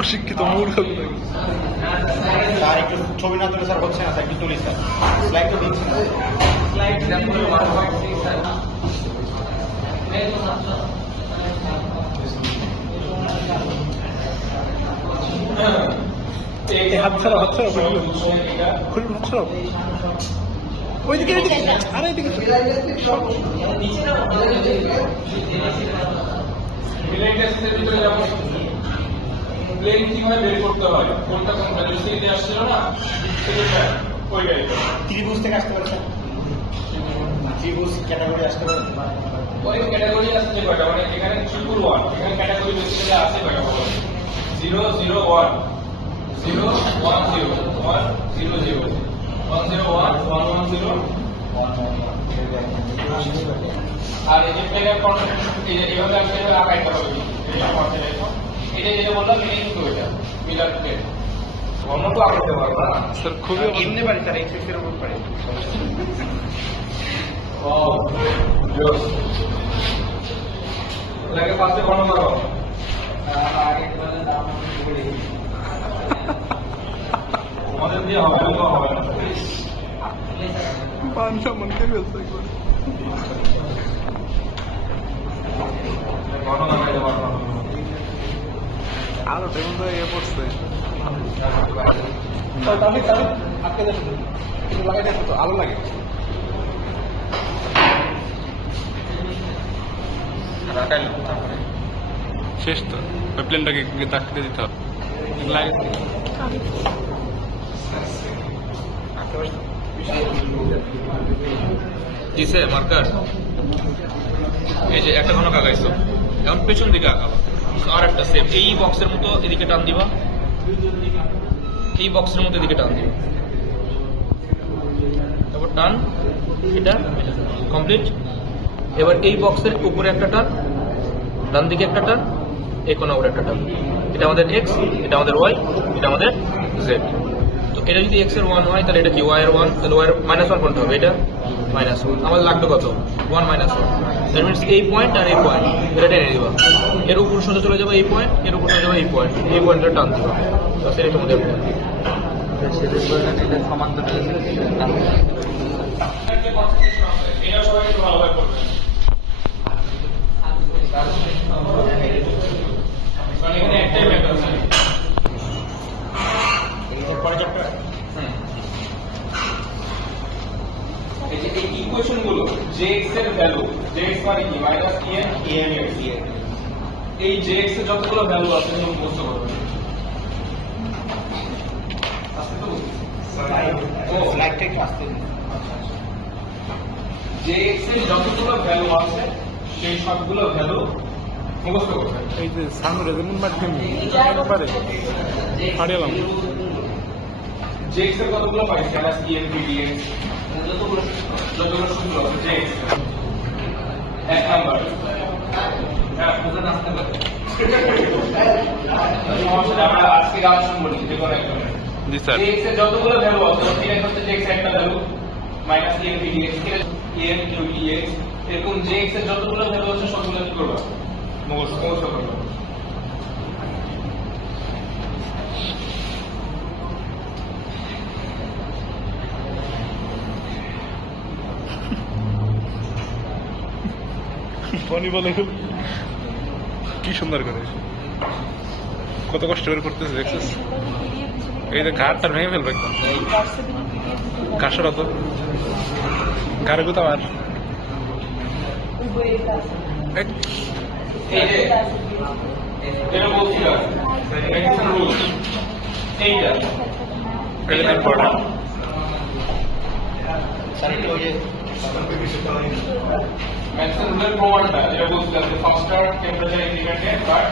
অশিক্ষিত মূর্খ স্যার একটু ছবি না তুলে স্যার হচ্ছে না স্যার একটু তুলি স্যার স্লাইড তো দিচ্ছি হাত ছাড়া খুলুন হাত ছাড়াও ওইদিকে আরে এদিকে প্লেন কিভাবে বের করতে হয় কোনটা কোন ভ্যালু থেকে আসছিল না সেটা ওই গাড়িটা ত্রিভুজ থেকে আসতে পারে স্যার ত্রিভুজ ক্যাটাগরি আসতে পারে ওই ক্যাটাগরি আসছে কয়টা মানে এখানে ট্রিপল ওয়ান এখানে ক্যাটাগরি বেসিক্যালি আছে কয়টা বলো 0 0 1 0 1 0 1 0 0 1 0 1 1 1 0 আর এই যে প্লেনের কনসেপ্ট এই যে এইভাবে আসলে রাখাইতে হবে এটা যেটা বললাম মিলিং টু এটা মিলার প্লেন অন্য তো আঁকতে পারবো না স্যার খুবই এমনি পারি স্যার এক্স এর উপর পারি ও জোস লাগে ফার্স্টে বর্ণ করো আগে বলে দাম বলি আমাদের দিয়ে হবে না তো হবে না পাঁচটা মন কে ফেলছে একবার বর্ণ লাগাই দেওয়ার আরো টেবিল তো ইয়ে পড়ছে আটকে দেখো একটু লাগাই দেখো তো আলো লাগে শেষ তো ওই প্লেনটাকে তাকিয়ে দিতে হবে দিছে মার্কার এই যে একটা ঘন আগাইছো এখন পেছন দিকে আঁকাবা আর একটা সেম এই বক্সের মতো এদিকে টান দিবা এই বক্সের মতো এদিকে টান দিবা তারপর টান এটা কমপ্লিট এবার এই বক্সের উপরে একটা টান ডান দিকে একটা টান এই কোণা উপরে একটা টান এটা আমাদের এক্স এটা আমাদের ওয়াই এটা আমাদের জেড তো এটা যদি এক্স এর 1 হয় তাহলে এটা কি ওয়াই এর 1 তাহলে ওয়াই এর -1 কোনটা হবে এটা -1 আমাদের লাগবে কত 1 -1 দ্যাট মিন্স এই পয়েন্ট আর এই পয়েন্ট এটা টেনে দিবা এর উপর সোজা চলে যাবে এই পয়েন্ট এর উপর চলে যাবে এই পয়েন্টটা টান দিবা তো সেটা তোমাদের এটা সবাই একটু ভালোভাবে করবে মানে এখানে একটাই ম্যাথ আছে পরে চ্যাপ্টার এই যে এই ইকুয়েশন গুলো jx এর ভ্যালু jx মানে কি মাইনাস en এই jx এর যতগুলো ভ্যালু আছে তুমি মুখস্থ করবে আছে তো স্লাইডটা একটু আসতে দিন jx এর যতগুলো ভ্যালু আছে সেই সবগুলো ভ্যালু মুখস্থ করবে এই যে সামনে যেমন মাধ্যমে পারে হারিয়ালাম jx এর কতগুলো পাই মাইনাস en dx যতগুলো সূত্র আছে jx এক নাম্বার হ্যাঁ বুঝে আসতে পারে আমরা আজকে আলোচনা বলি যে কোনো একটা জি স্যার jx এর যতগুলো ভ্যালু আছে এটা হচ্ছে jx একটা value minus en dx en dx এরকম jx এর যতগুলো ভ্যালু আছে সবগুলো কি করবা মুখস্থ করবা ফনি বলে কি সুন্দর করে কত কষ্ট করে করতেছে দেখছিস এই যে ঘাটটা ভেঙে ফেলবে একদম কাশর তো গাড়ি কোথাও আর এই যে এটা বলছিলাম ম্যাক্সিমাম রুল এইটা এটা ইম্পর্টেন্ট স্যার ওই যে ম্যাক্সিমাম রুলের প্রমাণটা যেটা বলছিলাম যে first term temperature independent but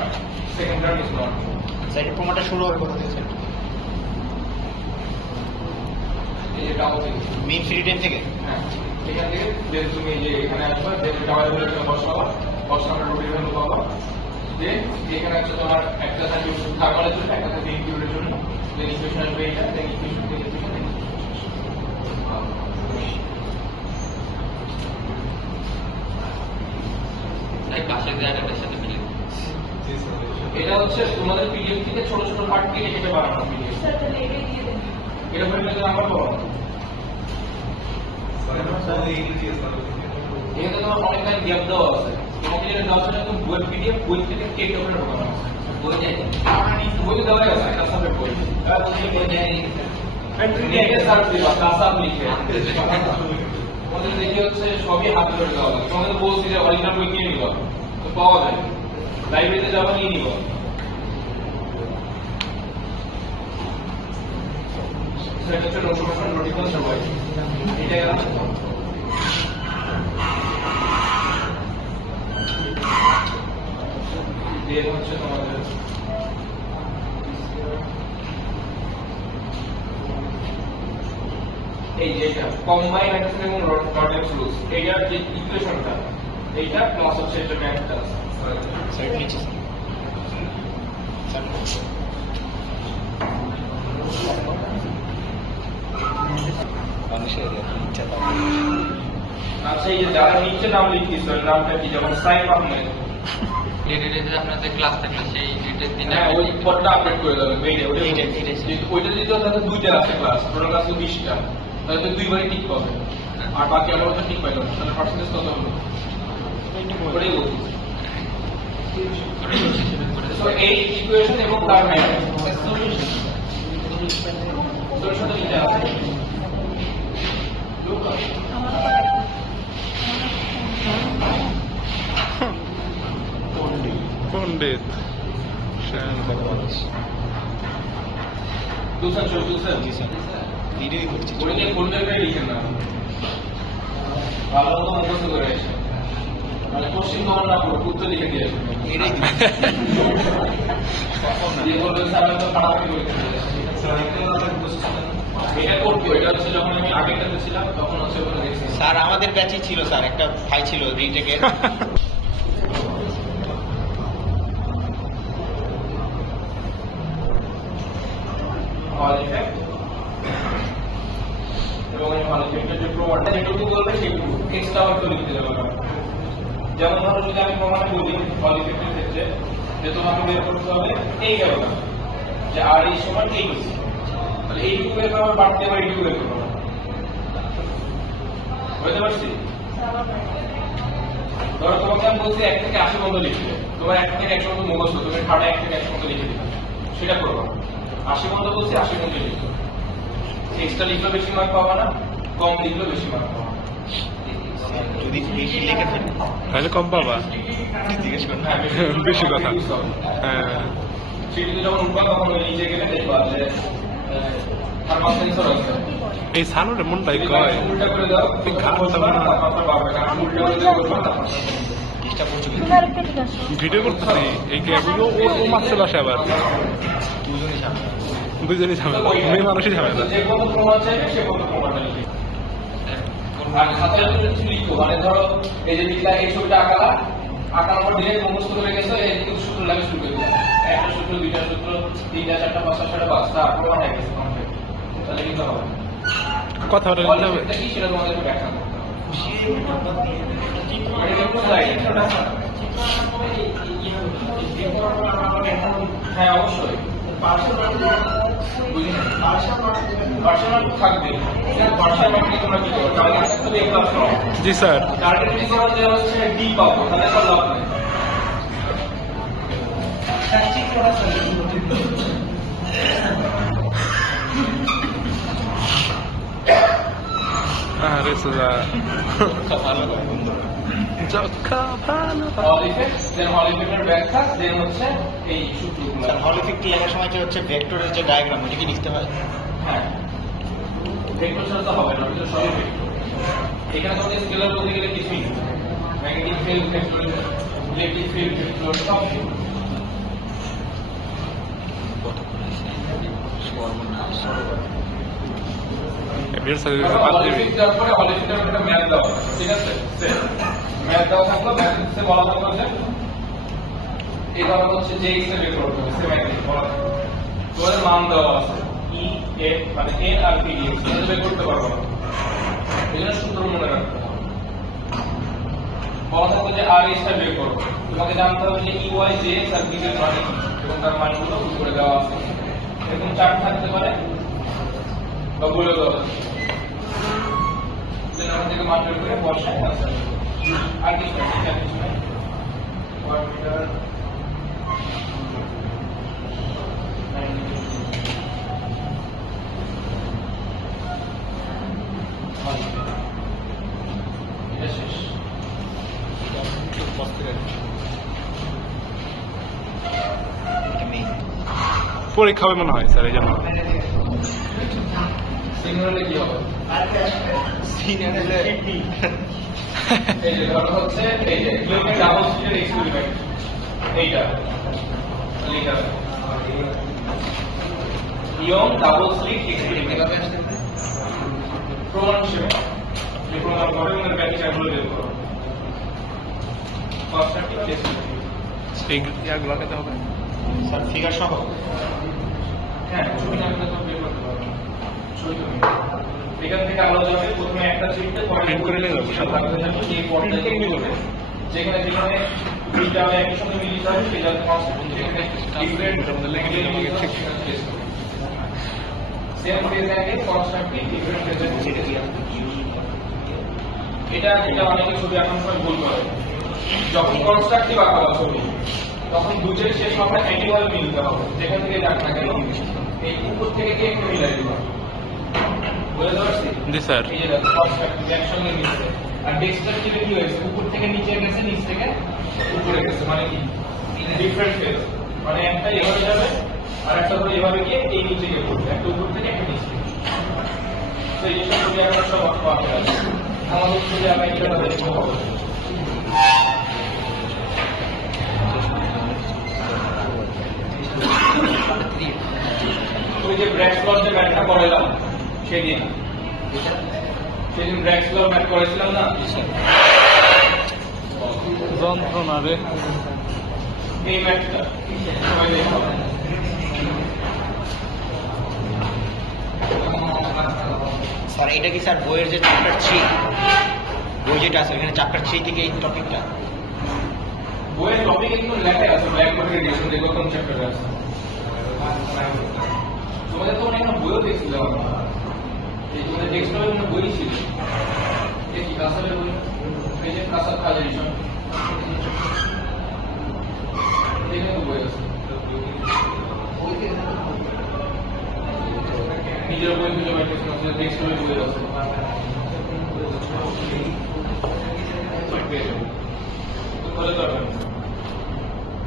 second term is not sir প্রমাণটা শুরু হবে কোথা থেকে স্যার এই যে টাও থেকে মেইন ফ্রি টাইম থেকে হ্যাঁ এখান থেকে যে তুমি যে এখানে আসবা যে টাওয়ার ভ্যালুটা বসাবা বসানোর রুটের ভ্যালু পাবা যে এখানে আছে তোমার একটা থাকে থার্মালের জন্য একটা থাকে ইনকিউবেটরের জন্য যে ইকুয়েশন আসবে এটা দেন ইকুয়েশন থেকে কাছে জায়গাটার সাথে এটা হচ্ছে তোমাদের পিডিএফ থেকে ছোট ছোট পার্ট কেটে কেটে বানানো পিডিএফ। এটা হয়ে গেলে নাম্বার পাবো। এখানে তোমার অনেকটা গ্যাপ দেওয়া আছে। তোমাকে যেটা দেওয়া আছে একদম ওয়েব পিডিএফ বই থেকে কেটে ওখানে ঢোকানো আছে। বই যায় বই দেওয়া আছে একটা সাবজেক্ট বই। আর বই যায় নেটে সার্চ দিবা কাসাব লিখে। তোমাদের দেখি হচ্ছে সবই হাতে ধরে দেওয়া আছে। তোমাদের বলছি যে অরিজিনাল বই কিনে নিবা, তো পাওয়া যায়। লাইব্রেরিতে যাবা নিয়ে নিবা। সেটা হচ্ছে নোটিফিকেশন বই। এটা দিয়ে হচ্ছে তোমাদের এই যেটা কম্বাইন অ্যাকশন এবং রডেক্স রুলস, এইটার যে ইকুয়েশনটা এইটা প্লাস হচ্ছে এটা ম্যাথটা আছে। স্যার নিচে স্যার মানুষের ইচ্ছা থাকে। আচ্ছা, এই যে যারা নিচে নাম লিখতেছে নামটা কি, যেমন সাইফ আহমেদ, ডেটে আপনাদের ক্লাস থাকলে সেই ডেটের দিন হ্যাঁ ওই পদটা আপডেট করে দেবেন মেইলে। ওইটা দিতে তাহলে দুইটা আছে ক্লাস, টোটাল ক্লাস 20টা, তাহলে তো দুইবারই ঠিক পাবে। আর বাকি আলো তো ঠিক পাইলো, তাহলে পার্সেন্টেজ কত হলো ওটাই বলছি। তো এই ইকুয়েশন এবং তার সলিউশনটা নিতে আছে। পণ্ডিত দুসন জি স্যার ভিডিওই করছি। ওইটা ফোল্ডারে লিখেন না, ভালো মতো মুখস্থ করে আসে, মানে কোশ্চেন কমন না করে উত্তর লিখে দিয়ে আসবে। এটাই যে বলবেন স্যার আমি তো ফাটাফাটি করে দিতে এটা করবো। এটা হচ্ছে যখন আমি আগেরটাতে ছিলাম তখন হচ্ছে ওখানে দেখছি। স্যার আমাদের ব্যাচই ছিল স্যার, একটা ভাই ছিল রিটেকের। হল ইফেক্ট এবং এই হল ইফেক্টের যে প্রমাণটা যেটুকু বলবে সেটুকু এক্সট্রা আবার লিখতে দেবো না। যেমন ধরো যদি আমি প্রমাণে বলি হল ইফেক্টের ক্ষেত্রে যে তোমাকে বের করতে হবে এই গেল না যে আর এই সমান এই, তাহলে এইটুকু বের করার বাড়তে আবার এইটুকু বের করবো, বুঝতে পারছি? ধরো তোমাকে আমি বলছি 1 থেকে 80 পর্যন্ত লিখতে, তোমার 1 থেকে 100 পর্যন্ত মুখস্থ, তুমি খাটা 1 থেকে 100 পর্যন্ত লিখে দিবে, সেটা করবো। 80 পর্যন্ত বলছি 80 পর্যন্ত লিখতে, এক্সট্রা লিখলেও বেশি মার্ক পাবা না, কম লিখলেও বেশি মার্ক পাবা। যদি বেশি লিখে ফেলি তাহলে কম পাবা। জিজ্ঞেস করুন। হ্যাঁ, বেশি কথা। হ্যাঁ সেটিতে যখন উঠবা তখন ওই নিচে গেলে দেখবা যে থার্মাল সেন্সর আছে। এই সানুরে মনটাই কয় উল্টা করে দাও, এই ঘাটটা মনে হয়। তাপমাত্রা বাড়বে, কারণ উল্টা করে দিলে করবা তাপমাত্রা। চেষ্টা করছি ভিডিও করতেছি এই গ্যাপগুলো ও মারছে বাসে আবার দুজনই সামনে। দুজনই ঝামেলা, মেয়ে মানুষই ঝামেলা। যে কোনো প্রমাণ চাইবে সে কোনো প্রমাণটা লিখে। আর ছাত্ররা কিছু লিখো, মানে ধরো এই যে লিখলা এই ছবিটা আঁকালা, আঁকানোর পর দিলে মুখস্থ করে গেছো, এই কিন্তু সূত্র লাগে শুরু করে দিলাম, একটা সূত্র, দুইটা সূত্র, তিনটা, চারটা, পাঁচটা, ছয়টা, পাঁচটা, প্রমাণ হয়ে গেছে কমপ্লিট। তাহলে কিন্তু হবে কথা বলে নিতে হবে। কি সেটা তোমাদেরকে ব্যাখ্যা করতে হবে। এটা কিন্তু স্লাইড, হ্যাঁ অবশ্যই পার্সোনাল থাকবে। পার্সোনাল তোমরা কি করো, টার্গেট থাকতে হবে ক্লাস নাও। জি স্যার। টার্গেট কি করা যায় হচ্ছে ডি পাবো, তাহলে তো লাভ নেই। আরে সুজা ভালো করে যক্ষা ভালো। হল ইফেক্ট, দেন হল ইফেক্টের ব্যাখ্যা, দেন হচ্ছে এই সূত্রগুলো। স্যার হল ইফেক্ট লেখার সময় যে হচ্ছে ভেক্টরের যে ডায়াগ্রাম ওটা কি লিখতে হয়? হ্যাঁ, ভেক্টর ছাড়া তো হবে না, ওটা সবই ভেক্টর। এখানে তোমাদের স্কেলার বলতে গেলে কিছুই নেই, magnetic field vector, electric field vector, সব এর সাথে বাদ দিবি। তারপরে হল ইফেক্টের একটা ম্যাথ দাও, ঠিক আছে? ম্যাথ দাও থাকলো, ম্যাথে বলা থাকলো যে এই ধরো হচ্ছে যে এক্স এর বের করতে হবে, সেম একই বলা থাকলো, তোমাদের মান দেওয়া আছে ই এফ, মানে এন আর পি ডি এক্স, এটা বের করতে পারবো না, এই জন্য সূত্র মনে রাখতে হবে। বলা থাকবে যে আর এসটা বের করো, তোমাকে জানতে হবে যে ইওয়াই জে আর বি এর মানে কি এবং তার মানগুলো উপরে দেওয়া আছে। এরকম চার্ট থাকতে পারে বা বলে দেওয়া আছে, যেন আমরা থেকে মান বের করে বসাই আছে। আর কিছু নাই, ওয়াটমিটার শেষ। পরীক্ষা হবে মনে হয় স্যার, এই জন্য সিগন্যালে কি হবে? এই যে ধরো হচ্ছে এই যে ইয়ংয়ের ডাবল স্লিটের এক্সপেরিমেন্ট, এইটা লেখা আছে ইয়ং ডাবল স্লিট এক্সপেরিমেন্ট। প্রমাণ হিসেবে যে প্রমাণ করে ওনার ব্যাখ্যাগুলো বের করো। কনস্ট্রাকটিভ টেস্ট এইগুলো খেতে হবে। স্যার ফিগার সহ হ্যাঁ, ছবি না তো বের করতে পারবে। ছবি তো এখান থেকে আলাদা হবে, প্রথমে একটা চিত্রে Print করে নিয়ে যাবো, সাদা। এই পর্দায় যেগুলো হবে, যেখানে যেখানে দুইটা একই সঙ্গে মিলিত হবে সেই জায়গায় কনস্ট্রাকটিভ, যেখানে ডিফারেন্ট আমাদের লেগে দিলে আমাকে ঠিক সেম ফেজ আগে কনস্ট্রাকটিভ ডিফারেন্ট ফেজের ছেড়ে দিয়ে এটা যেটা অনেকে ছবি আঁকানোর সময় ভুল করে, যখন কনস্ট্রাকটিভ আঁকা হবে ছবি তখন দুজের শেষ আমরা একইভাবে মিলতে হবে, যেখান থেকে যাক না কেন এই উপর থেকে কে একটু মিলাই দিবা, বুঝতে পারছি? জি স্যার। এই যে কনস্ট্রাকটিভ একসঙ্গে মিলছে, আর ডিস্ট্রাকটিভে কি হয়েছে, উপর থেকে নিচে গেছে, নিচ থেকে উপরে গেছে, মানে কি ডিফারেন্ট ফেজ, মানে একটা এভাবে যাবে আর একটা ধরে এভাবে গিয়ে এই নিচে গিয়ে পড়বে, একটা উপর থেকে একটা নিচে। তো এই সব ছবি আমরা সব পাবে আমাদের ছবি আমরা এটা দেখতে হবে। ওই যে ব্র্যাক্স লর যে ম্যাথটা করালাম সেদিন ব্র্যাক্স লর ম্যাথ করেছিলাম না, যন্ত্রণা রে। এই ম্যাথটা সবাই দেখো। স্যার এটা কি স্যার বইয়ের যে চ্যাপ্টার 3 বই যেটা আছে এখানে চ্যাপ্টার 3 থেকে এই টপিকটা বইয়ের টপিকে কিন্তু লেখা আছে ব্ল্যাকবোর্ড রেডিয়েশন, দেখো কোন চ্যাপ্টারে আছে। তোমাদের তো অনেক বইও দেখছিলাম, এই তোমাদের টেক্সট বইয়ের বই ছিল, এই কি কাসালের বই, এই যে কাসাল কালেকশন, এখানে তো বই আছে, নিজের বই খুঁজে পাইতেছিলাম, টেক্সট বই আছে। বলে পারবেন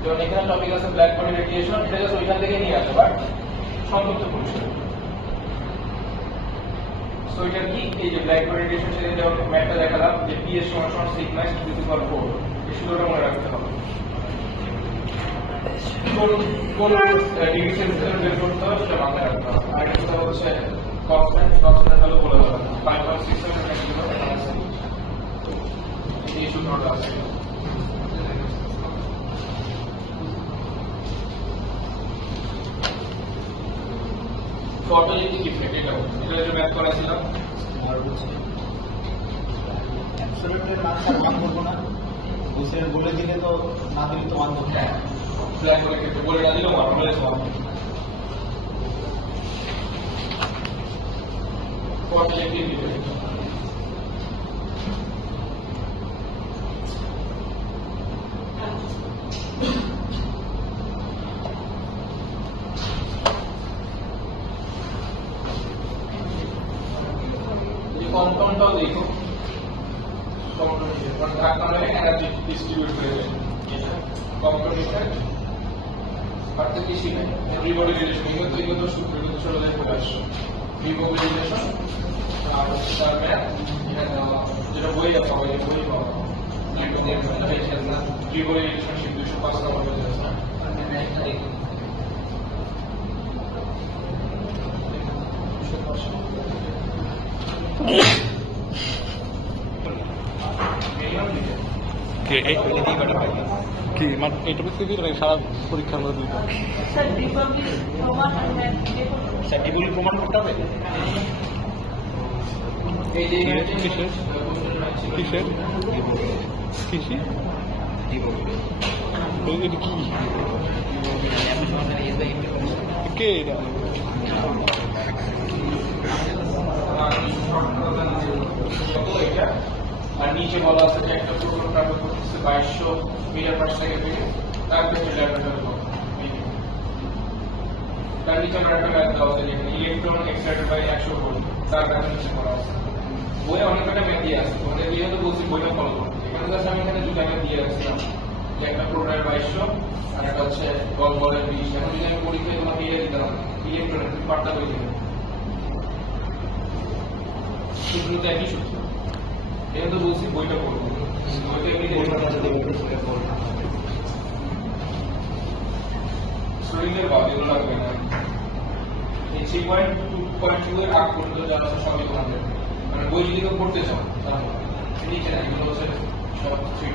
যেমন এখানে টপিক আছে ব্ল্যাক বডি রেডিয়েশন, এটা জাস্ট ওইখান থেকে নিয়ে আসে, বাট সংক্ষিপ্ত পরিচয়। সো এটা কি, এই যে ব্ল্যাক বডি রেডিয়েশন সেদিন যেমন ম্যাথটা দেখালাম যে পি এর সমান সমান সিগমা এক্স টু দি পাওয়ার 4, এই সূত্রটা মনে রাখতে হবে। কোন ডিগ্রি সেন্টিগ্রেড বের করতে হবে সেটা মাথায় রাখতে হবে। আর এটা হচ্ছে কনস্ট্যান্ট হলো বলে দেওয়া 5.67 এই সূত্রটা আছে। ফটোজেনিক ইফেক্ট, এটা যে ম্যাথ করেছিলাম আর হচ্ছে অ্যাবসলিউটের মান স্যার মান করব না, বুঝের বলে দিলে তো না দিলে তো মান করব না। ব্ল্যাক বডি ক্ষেত্রে বলে না দিলেও আমরা বলেছিলাম ফটোজেনিক ইফেক্ট। কম্পাউন্ডটাও দেখো, কম্পাউন্ড এনার্জি ডিস্ট্রিবিউট করে দেয়, কম্পাউন্ড ইফেক্ট অর্থাৎ কিছু নেই, এভরিবডি রিলেশন কিন্তু সূত্র কিন্তু সরলে চলে আসছে, এভরিবডি রিলেশন আর তার ম্যাথ যেটা বই আছে বই পাওয়া এভরিবডি রিলেশনশিপ 205 নম্বর পেজে আছে। কি এটা বুঝতে সারা পরীক্ষার মধ্যে দিতে স্যার ডিবুলি প্রমাণ করতে হবে। এই যে কিসের কিসি এটা কি কে এটা আর নিচে বলা আছে যে একটা প্রোটন ট্রাভেল করতেছে 2200 মিটার পার সেকেন্ডে তার ক্ষেত্রে ল্যাবরেটরি তার নিচে আমরা একটা ম্যাথ দেওয়া আছে যেখানে ইলেকট্রন এক্সাইটেড বাই 100 ভোল্ট তার কাছে নিচে করা আছে বইয়ে অনেক কটা ম্যাথ দিয়ে আছে ওদের দিয়ে তো বলছি বইটা ফলো করতে এখানে জাস্ট আমি এখানে দুটো ম্যাথ দিয়ে রাখছিলাম যে একটা প্রোটনের 2200 আর একটা হচ্ছে বলের 20 এখন যদি আমি পরীক্ষায় তোমাকে দিয়ে দিতাম ইলেকট্রনের পার্টটা বই দিলাম সূত্রটা একই সূত্র এটা তো বলছি বইটা পড়বো বইটা এমনি শরীরের ভাব এগুলো লাগবে না এই 3.2 এর আগ পর্যন্ত যারা আছে সবই তোমাদের মানে বই যদি কেউ পড়তে চাও তাহলে নিচে না এগুলো হচ্ছে সব 3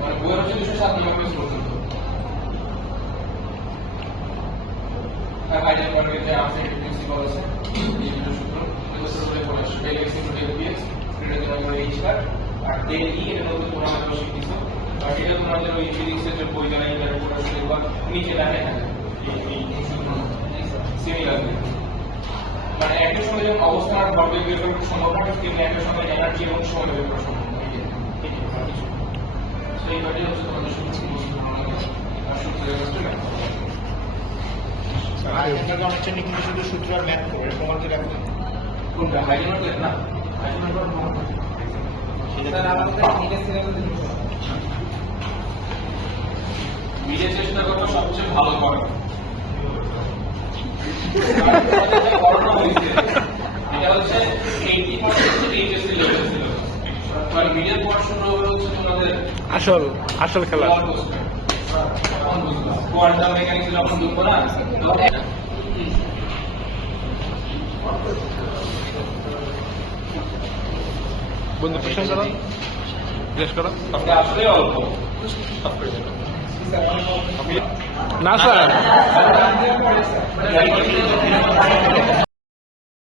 মানে বই হচ্ছে 207 নম্বর পেজ পর্যন্ত আর হাইডেনবার্গের যে আনসাইড প্রিন্সিপাল আছে এই দুটো সূত্র এগুলো সূত্রে পড়ে আসবে del x into del px এটা দেওয়া হবে h বার আর del e এর মধ্যে তোমরা আমাদের শিখতেছো আর এটা তোমাদের ওই ফিজিক্সের যে বই জানা এটা পুরো সেগুলো নিচে লেখা থাকে এই সূত্র সিমিলার মানে একই সঙ্গে যখন অবস্থান আর ভরবেগ বের করা সম্ভব হয় কিন্তু একই সঙ্গে এনার্জি এবং সময় বের করা সম্ভব হয় ঠিক আছে সেই বাটি হচ্ছে তোমাদের সূত্র আর সূত্রের কথা না অনেক জন্য কিন্তু শুধু সূত্র আর ম্যাথ করে প্রমাণ করে রাখবে কোনটা হাইডেনবার্গ না হাইডেনবার্গ মিলে চেষ্টা করবো সবচেয়ে ভালো করা এটা হচ্ছে 80% এইচএসসি লেভেল ছিল আর মিডিয়ার পড়াশোনা হচ্ছে তোমাদের আসল খেলা কোয়ান্টাম মেকানিক্স যখন ঢুকবো না বন্ধু প্রশ্ন করো জিজ্ঞেস করো আসলে অল্প না স্যার